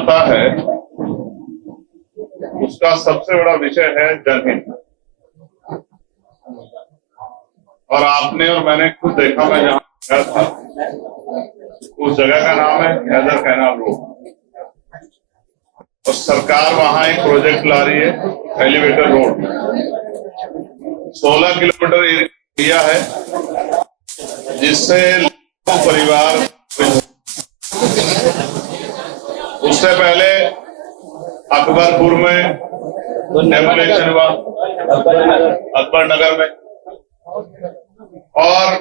आता है उसका सबसे बड़ा विषय है जनहित। और आपने और मैंने खुद देखा, मैं जहां गया था उस जगह का नाम है हैदर कैनाल रोड, और सरकार वहां एक प्रोजेक्ट ला रही है एलिवेटर रोड। 16 किलोमीटर एरिया है जिससे लाखों परिवार, उससे पहले अकबरपुर में डेमोलेशन हुआ, अकबर नगर में, और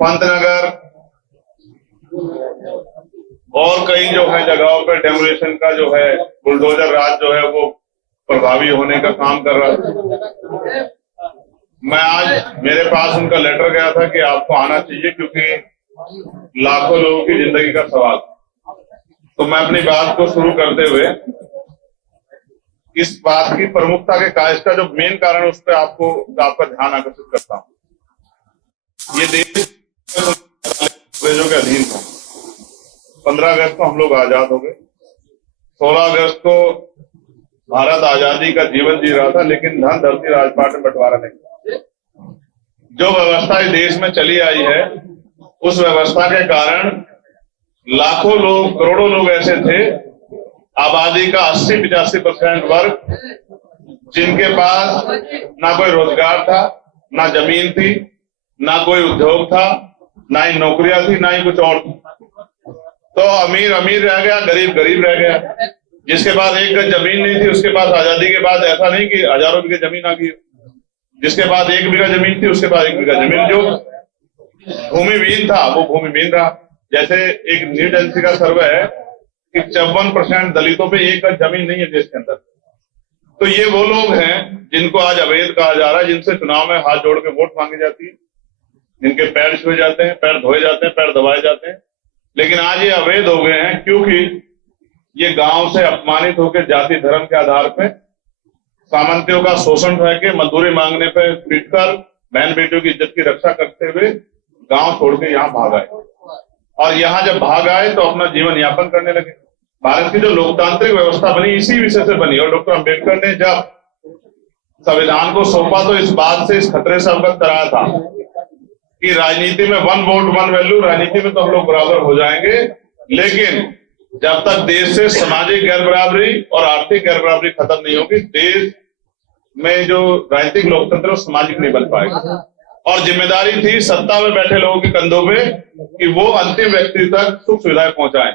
पंतनगर और कई जो है जगहों पर डेमोलेशन का जो है बुलडोजर राज जो है वो प्रभावी होने का काम कर रहा है। मैं आज, मेरे पास उनका लेटर गया था कि आपको आना चाहिए क्योंकि लाखों लोगों की जिंदगी का सवाल। तो मैं अपनी बात को शुरू करते हुए इस बात की प्रमुखता के इसका जो मेन कारण उस पर आपका ध्यान आकर्षित करता हूं। ये देश अंग्रेजों के अधीन था। 15 अगस्त को हम लोग आजाद हो गए। 16 अगस्त को भारत आजादी का जीवन जी रहा था, लेकिन धन धरती राजपाट में बंटवारा नहीं। जो व्यवस्था इस देश में चली आई है उस व्यवस्था के कारण लाखों लोग, करोड़ों लोग ऐसे थे, आबादी का 80-85% वर्ग, जिनके पास ना कोई रोजगार था, ना जमीन थी, ना कोई उद्योग था, ना ही नौकरियां थी, ना ही कुछ और। तो अमीर अमीर रह गया, गरीब गरीब रह गया। जिसके पास एक गज जमीन नहीं थी उसके पास आजादी के बाद ऐसा नहीं कि हजारों बीघे जमीन आ गई। जिसके पास 1 बीघा जमीन थी उसके पास 1 बीघा जमीन, जो भूमिहीन था वो भूमिहीन रहा। जैसे एक न्यूज एजेंसी का सर्वे है कि 54% दलितों पे 1 गज जमीन नहीं है देश के अंदर। तो ये वो लोग हैं जिनको आज अवैध कहा जा रहा है, जिनसे चुनाव में हाथ जोड़ के वोट मांगी जाती है, जिनके पैर छुए जाते हैं, पैर धोए जाते हैं, पैर दबाए जाते हैं। लेकिन आज ये अवैध हो गए हैं क्योंकि ये गांव से अपमानित होकर जाति धर्म के आधार पर सामंतियों का शोषण रह के मजदूरी मांगने पर पीटकर बहन बेटियों की इज्जत की रक्षा करते हुए गांव छोड़ के यहाँ भाग आए। और यहाँ जब भाग आए तो अपना जीवन यापन करने लगे। भारत की जो लोकतांत्रिक व्यवस्था बनी इसी विषय से बनी। और डॉक्टर अम्बेडकर ने जब संविधान को सौंपा तो इस बात से, इस खतरे से अवगत कराया था कि राजनीति में 1 वोट 1 वैल्यू, राजनीति में तो हम लोग बराबर हो जाएंगे, लेकिन जब तक देश से सामाजिक गैर बराबरी और आर्थिक गैर बराबरी खत्म नहीं होगी, देश में जो राजनीतिक लोकतंत्र सामाजिक नहीं बन पाएगा। और जिम्मेदारी थी सत्ता में बैठे लोगों के कंधों पे कि वो अंतिम व्यक्ति तक सुख सुविधाएं पहुंचाएं।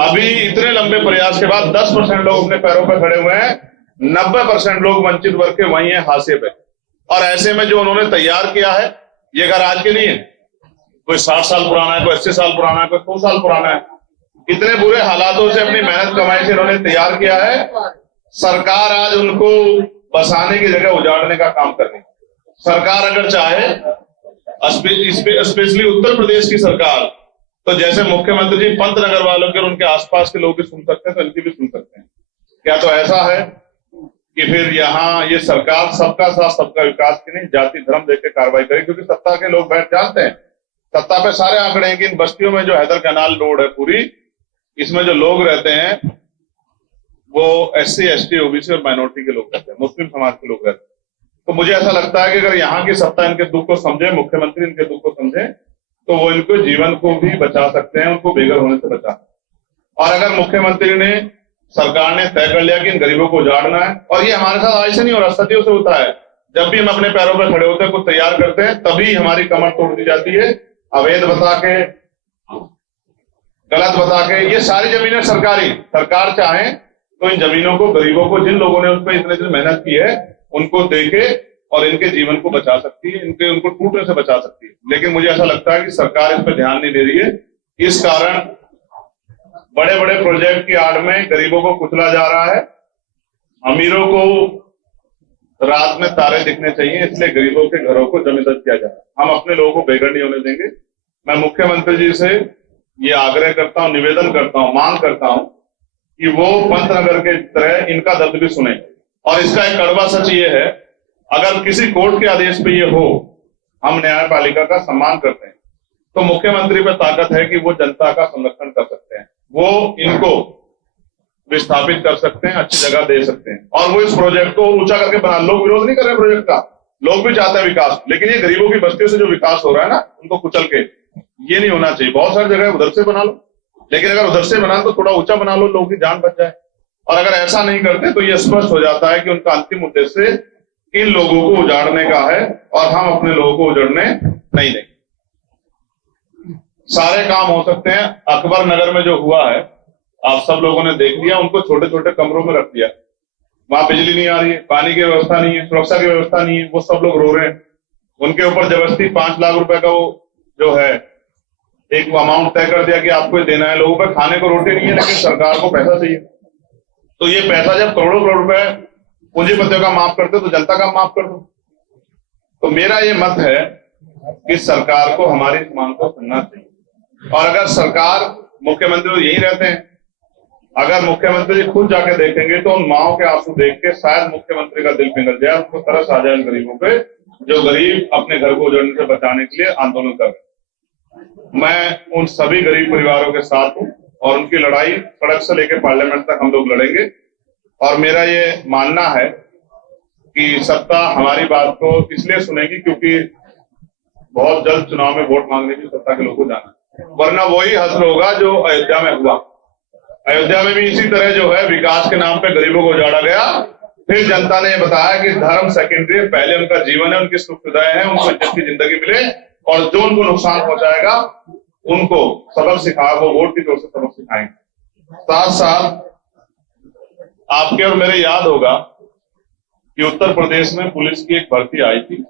अभी इतने लंबे प्रयास के बाद 10% लोग अपने पैरों पर खड़े हुए हैं, 90% लोग वंचित वर्ग के वही है हाशिए पे। और ऐसे में जो उन्होंने तैयार किया है ये घर आज के नहीं है, कोई 60 साल पुराना है, कोई 80 साल पुराना है, कोई 100 साल पुराना है। इतने बुरे हालातों से अपनी मेहनत कमाई से इन्होंने तैयार किया है। सरकार आज उनको बसाने की जगह उजाड़ने का काम कर रही है। सरकार अगर चाहे, स्पेशली उत्तर प्रदेश की सरकार, तो जैसे मुख्यमंत्री जी पंतनगर वालों के और उनके आसपास के लोग भी सुन सकते हैं तो इनकी भी सुन सकते हैं। क्या तो ऐसा है कि फिर यहाँ ये सरकार सबका साथ सबका विकास की नहीं, जाति धर्म देख के कार्रवाई करे? क्योंकि सत्ता के लोग बैठ जाते हैं, सत्ता पे सारे आंकड़े हैं कि इन बस्तियों में जो हैदर कैनाल रोड है पूरी, इसमें जो लोग रहते हैं वो SC ST OBC और माइनॉरिटी के लोग रहते हैं, मुस्लिम समाज के लोग रहते हैं। तो मुझे ऐसा लगता है कि अगर यहाँ की सत्ता इनके दुख को समझे, मुख्यमंत्री इनके दुख को समझे, तो वो इनको जीवन को भी बचा सकते हैं, उनको बेघर होने से बचा। और अगर मुख्यमंत्री ने, सरकार ने तय कर लिया कि इन गरीबों को उजाड़ना है, और ये हमारे साथ आज से नहीं हो रहा, सदियों से होता है। जब भी हम अपने पैरों पर खड़े होते हैं, कुछ तैयार करते हैं, तभी हमारी कमर तोड़ दी जाती है, अवैध बता के, गलत बता के। ये सारी जमीनें सरकारी, सरकार चाहे तो इन जमीनों को गरीबों को, जिन लोगों ने उस पर इतने दिन मेहनत की है, उनको देके और इनके जीवन को बचा सकती है, उनको टूटने से बचा सकती है। लेकिन मुझे ऐसा लगता है कि सरकार इस पर ध्यान नहीं दे रही है। इस कारण बड़े बड़े प्रोजेक्ट की आड़ में गरीबों को कुचला जा रहा है। अमीरों को रात में तारे दिखने चाहिए, इसलिए गरीबों के घरों को जमींदस्त किया जा रहा है। हम अपने लोगों को बेघर नहीं होने देंगे। मैं मुख्यमंत्री जी से ये आग्रह करता हूं, निवेदन करता हूं, मांग करता हूं कि वो पंतनगर के तरह इनका दर्द भी सुने। और इसका एक कड़वा सच ये है, अगर किसी कोर्ट के आदेश पे ये हो, हम न्यायपालिका का सम्मान करते हैं, तो मुख्यमंत्री पे ताकत है कि वो जनता का संरक्षण कर सकते हैं। वो इनको विस्थापित कर सकते हैं, अच्छी जगह दे सकते हैं। और वो इस प्रोजेक्ट को ऊंचा करके बना, लोग विरोध नहीं कर रहे प्रोजेक्ट का, लोग भी चाहते हैं विकास, लेकिन ये गरीबों की बस्तियों से जो विकास हो रहा है ना, उनको कुचल के, ये नहीं होना चाहिए। बहुत सारी जगह उधर से बना लो, लेकिन अगर उधर से बना तो थोड़ा ऊंचा बना लो, लोगों की जान बच जाए। और अगर ऐसा नहीं करते तो ये स्पष्ट हो जाता है कि उनका अंतिम उद्देश्य इन लोगों को उजाड़ने का है, और हम अपने लोगों को उजड़ने नहीं देंगे। सारे काम हो सकते हैं। अकबर नगर में जो हुआ है आप सब लोगों ने देख लिया, उनको छोटे छोटे कमरों में रख दिया, वहां बिजली नहीं आ रही है, पानी की व्यवस्था नहीं है, सुरक्षा की व्यवस्था नहीं है, वो सब लोग रो रहे हैं। उनके ऊपर जबरदस्ती 5 लाख रुपए का वो जो है एक अमाउंट तय कर दिया कि आपको ये देना है। लोगों पर खाने को रोटी नहीं है, लेकिन सरकार को पैसा चाहिए। तो ये पैसा जब करोड़ों करोड़ रुपए पूंजीपतियों का माफ करते तो जनता का माफ कर दो। तो मेरा ये मत है कि सरकार को हमारी इस मांग को सुनना चाहिए। और अगर सरकार, मुख्यमंत्री तो यही रहते हैं, अगर मुख्यमंत्री जी खुद जाके देखेंगे तो उन माओं के आंसू देख के शायद मुख्यमंत्री का दिल पिघल जाए, उनको तरस आ जाए गरीबों पे, जो गरीब अपने घर को उजड़ने से बचाने के लिए आंदोलन कर रहे। मैं उन सभी गरीब परिवारों के साथ हूं और उनकी लड़ाई सड़क से लेकर पार्लियामेंट तक हम लोग लड़ेंगे। और मेरा ये मानना है कि सत्ता हमारी बात को इसलिए सुनेगी क्योंकि बहुत जल्द चुनाव में वोट मांगने की सत्ता के लोगों को जाना है, वरना वही हश्र होगा जो अयोध्या में हुआ। अयोध्या में भी इसी तरह जो है विकास के नाम पे गरीबों को उजाड़ा गया। फिर जनता ने बताया कि धर्म सेकेंडरी, पहले उनका जीवन है, उनकी सुख सुविधाएं हैं, उनको इज्जत की जिंदगी मिले, और जो उनको नुकसान पहुंचाएगा उनको सबक सिखा, वो वोट की जोर से सबक सिखाएंगे। साथ साथ आपके और मेरे याद होगा कि उत्तर प्रदेश में पुलिस की एक भर्ती आई थी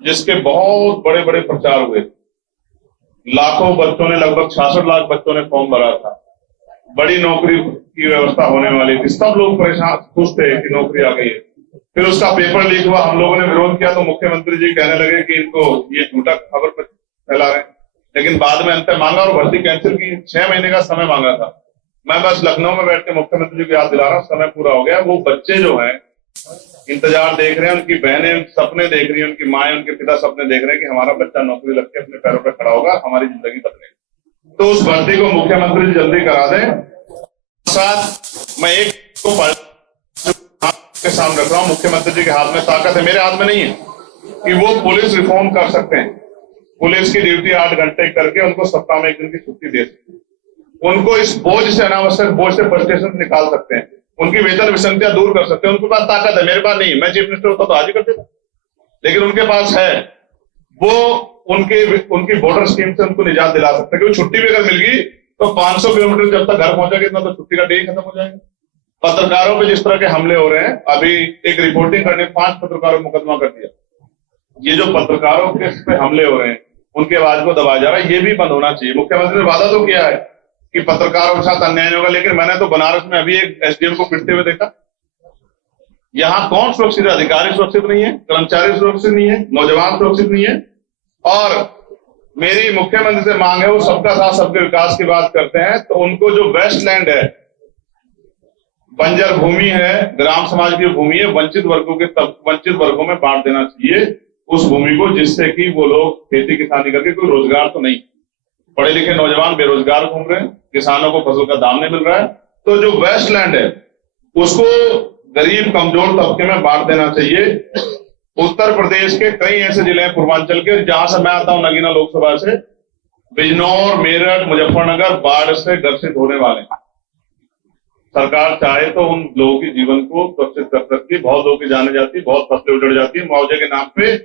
जिसके बहुत बड़े बड़े प्रचार हुए। लाखों बच्चों ने, लगभग 66 लाख बच्चों ने फॉर्म भरा था। बड़ी नौकरी की व्यवस्था होने वाली थी, सब लोग परेशान, खुश थे कि नौकरी आ गई है। फिर उसका पेपर लीक हुआ, हम लोगों ने विरोध किया तो मुख्यमंत्री जी कहने लगे कि इनको ये झूठा खबर फैला रहे हैं। लेकिन बाद में अंत मांगा और भर्ती कैंसिल की। 6 महीने का समय मांगा था। मैं बस लखनऊ में बैठ के मुख्यमंत्री जी को याद दिला रहा हूं, समय पूरा हो गया। वो बच्चे जो हैं इंतजार देख रहे हैं, उनकी बहनें सपने देख रही हैं, उनकी माएं, उनके पिता सपने देख रहे हैं कि हमारा बच्चा नौकरी लग के अपने पैरों पर खड़ा होगा, हमारी जिंदगी बदलेगी। तो उस भर्ती को मुख्यमंत्री जी जल्दी करा दें। साथ मैं एक को के सामने रख रहा हूं, मुख्यमंत्री जी के हाथ में ताकत है, मेरे हाथ में नहीं है, कि वो पुलिस रिफॉर्म कर सकते हैं। पुलिस की ड्यूटी 8 घंटे करके उनको सप्ताह में 1 दिन की छुट्टी दे सकते हैं। उनको इस बोझ से, अनावश्यक बोझ से फ्रस्ट्रेशन से निकाल सकते हैं, उनकी वेतन विसंगतियां दूर कर सकते हैं। उनके पास ताकत है, मेरे पास नहीं। मैं चीफ मिनिस्टर होता तो आज ही कर देता, लेकिन उनके पास है। वो उनकी बॉर्डर स्कीम से उनको निजात दिला सकते हैं, क्योंकि छुट्टी भी अगर मिल गई तो 500 किलोमीटर जब तक घर पहुंचेगा इतना तो छुट्टी का डे खत्म हो जाएगा। पत्रकारों पे जिस तरह के हमले हो रहे हैं, अभी एक रिपोर्टिंग करने 5 पत्रकारों को मुकदमा कर दिया। ये जो पत्रकारों के पे हमले हो रहे हैं, उनकी आवाज को दबाया जा रहा है, ये भी बंद होना चाहिए। मुख्यमंत्री ने वादा तो किया है कि पत्रकारों के साथ अन्याय होगा, लेकिन मैंने तो बनारस में अभी एक एसडीएम को पिटते हुए देखा। यहां कौन सुरक्षित है? अधिकारी सुरक्षित नहीं है, कर्मचारी सुरक्षित नहीं है, नौजवान सुरक्षित नहीं है। और मेरी मुख्यमंत्री से मांग है, वो सबका साथ सबके विकास की बात करते हैं, तो उनको जो वेस्टलैंड है, बंजर भूमि है, ग्राम समाज की भूमि है, वंचित वर्गों में बांट देना चाहिए उस भूमि को, जिससे कि वो लोग खेती किसानी करके, कोई रोजगार तो नहीं, पढ़े लिखे नौजवान बेरोजगार घूम रहे हैं, किसानों को फसल का दाम नहीं मिल रहा है। तो जो वेस्टलैंड है उसको गरीब कमजोर तबके में बांट देना चाहिए। उत्तर प्रदेश के कई ऐसे जिले हैं पूर्वांचल के, जहां से मैं आता हूं, नगीना लोकसभा से, बिजनौर, मेरठ, मुजफ्फरनगर बाढ़ से ग्रसित होने वाले हैं। सरकार चाहे तो उन लोगों के जीवन को सुरक्षित कर सकती है। बहुत लोगों की जाने जाती है, बहुत फसलें उजड़ जाती है, मुआवजे के नाम पे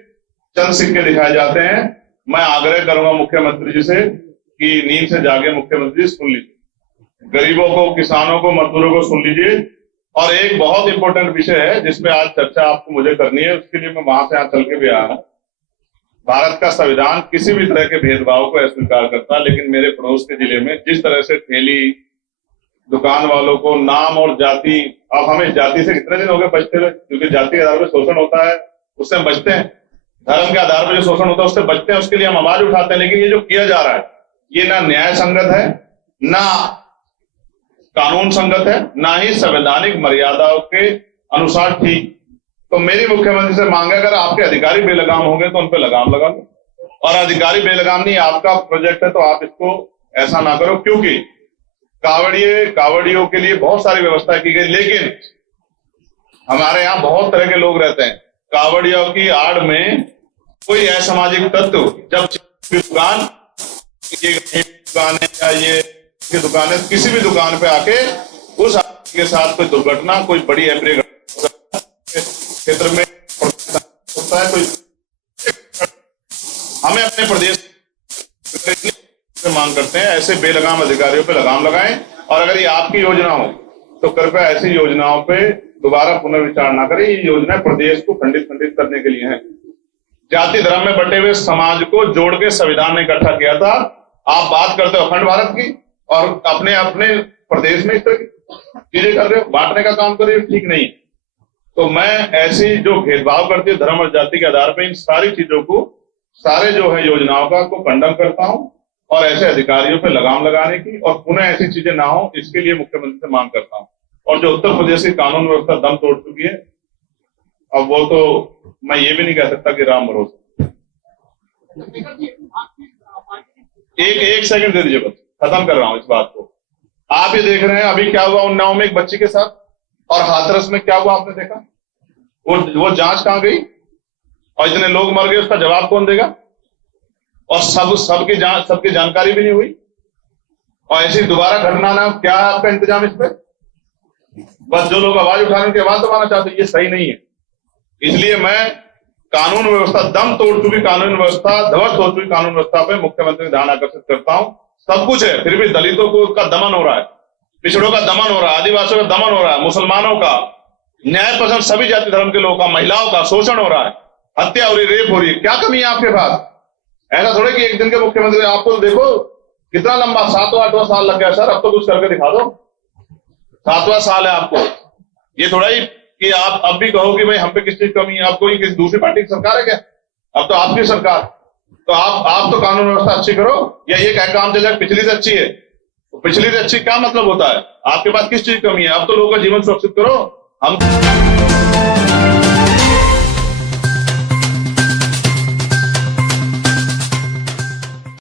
चंद सिक्के दिखाए जाते हैं। मैं आग्रह करूंगा मुख्यमंत्री जी से कि नींद से जागे मुख्यमंत्री, सुन लीजिए गरीबों को, किसानों को, मजदूरों को सुन लीजिए। और एक बहुत इंपॉर्टेंट विषय है जिसपे आज चर्चा आपको मुझे करनी है, उसके लिए मैं वहां से यहां चल के भी आया हूं। भारत का संविधान किसी भी तरह के भेदभाव को अस्वीकार करता है, लेकिन मेरे पड़ोस के जिले में जिस तरह से ठेली दुकान वालों को नाम और जाति, अब हमें जाति से कितने दिन हो गए बचते हुए, क्योंकि जाति के आधार पर शोषण होता है, उससे हम बचते हैं। धर्म के आधार पर जो शोषण होता है उससे बचते हैं, उसके लिए हम आवाज उठाते हैं। लेकिन ये जो किया जा रहा है, ये ना न्याय संगत है, ना कानून संगत है, ना ही संवैधानिक मर्यादाओं के अनुसार ठीक। तो मेरी मुख्यमंत्री से मांग है, अगर आपके अधिकारी बेलगाम होंगे तो उन पर लगाम लगा दो, और अधिकारी बेलगाम नहीं, आपका प्रोजेक्ट है तो आप इसको ऐसा ना करो, क्योंकि कावड़ियों के लिए बहुत सारी व्यवस्था की गई, लेकिन हमारे यहाँ बहुत तरह के लोग रहते हैं। कावड़ियों की आड़ में कोई असामाजिक तत्व जब दुकान है या ये की दुकान है, किसी भी दुकान पे आके उस आदमी के साथ कोई दुर्घटना, कोई बड़ी अप्रिय क्षेत्र में होता है, कोई हमें अपने प्रदेश मांग करते हैं ऐसे बेलगाम अधिकारियों पे लगाम लगाएं, और अगर ये आपकी योजना हो तो कृपया ऐसी योजनाओं पे दोबारा पुनर्विचार ना करें। ये योजना प्रदेश को खंडित करने के लिए है। जाति धर्म में बटे हुए समाज को जोड़ के संविधान ने इकट्ठा किया था। आप बात करते हो अखंड भारत की और अपने अपने प्रदेश में इस तरह की चीजें कर रहे हो, बांटने का काम कर रहे हो, ठीक नहीं। तो मैं ऐसी जो भेदभाव करती है धर्म और जाति के आधार पर, इन सारी चीजों को, सारे जो है योजनाओं का को कंडम करता हूं और ऐसे अधिकारियों पे लगाम लगाने की और पुनः ऐसी चीजें ना हो, इसके लिए मुख्यमंत्री से मांग करता हूं। और जो उत्तर प्रदेश की कानून व्यवस्था दम तोड़ चुकी है, अब वो तो मैं ये भी नहीं कह सकता कि राम भरोसे। एक सेकंड दे दीजिए, बस खत्म कर रहा हूं इस बात को। आप ये देख रहे हैं अभी क्या हुआ उन्नाव में एक बच्ची के साथ, और हाथरस में क्या हुआ आपने देखा? वो जांच कहां गई? और इतने लोग मर गए, उसका जवाब कौन देगा? और सबकी जानकारी भी नहीं हुई, और ऐसी दोबारा घटना ना, क्या है आपका इंतजाम इस पे? बस जो लोग आवाज उठाने की आवाज दबाना चाहते हैं, ये सही नहीं है। इसलिए मैं कानून व्यवस्था दम तोड़ चुकी कानून व्यवस्था, ध्वस्त हो चुकी कानून व्यवस्था पे मुख्यमंत्री ध्यान आकर्षित करता हूं। सब कुछ है, फिर भी दलितों को का दमन हो रहा है, पिछड़ों का दमन हो रहा है, आदिवासियों का दमन हो रहा है, मुसलमानों का, न्याय पसंद सभी जाति धर्म के लोगों का, महिलाओं का शोषण हो रहा है, हत्या हो रही, रेप हो रही है। क्या कमी है आपके पास? ऐसा थोड़े कि एक दिन के मुख्यमंत्री, आपको देखो कितना लंबा 7वां-8वां साल लग गया सर, अब तो कुछ करके दिखा दो। 7वां साल है आपको, ये थोड़ा ही कि आप अब भी कहो कि भाई हम पे किस चीज कमी है। आपको किसी दूसरी पार्टी की सरकार है क्या? अब तो आपकी सरकार, तो आप तो कानून व्यवस्था अच्छी करो, या ये क्या काम चल जाए पिछली से अच्छी है? तो पिछली से अच्छी क्या मतलब होता है? आपके पास किस चीज की कमी है? अब तो लोगों का जीवन सुरक्षित करो। हम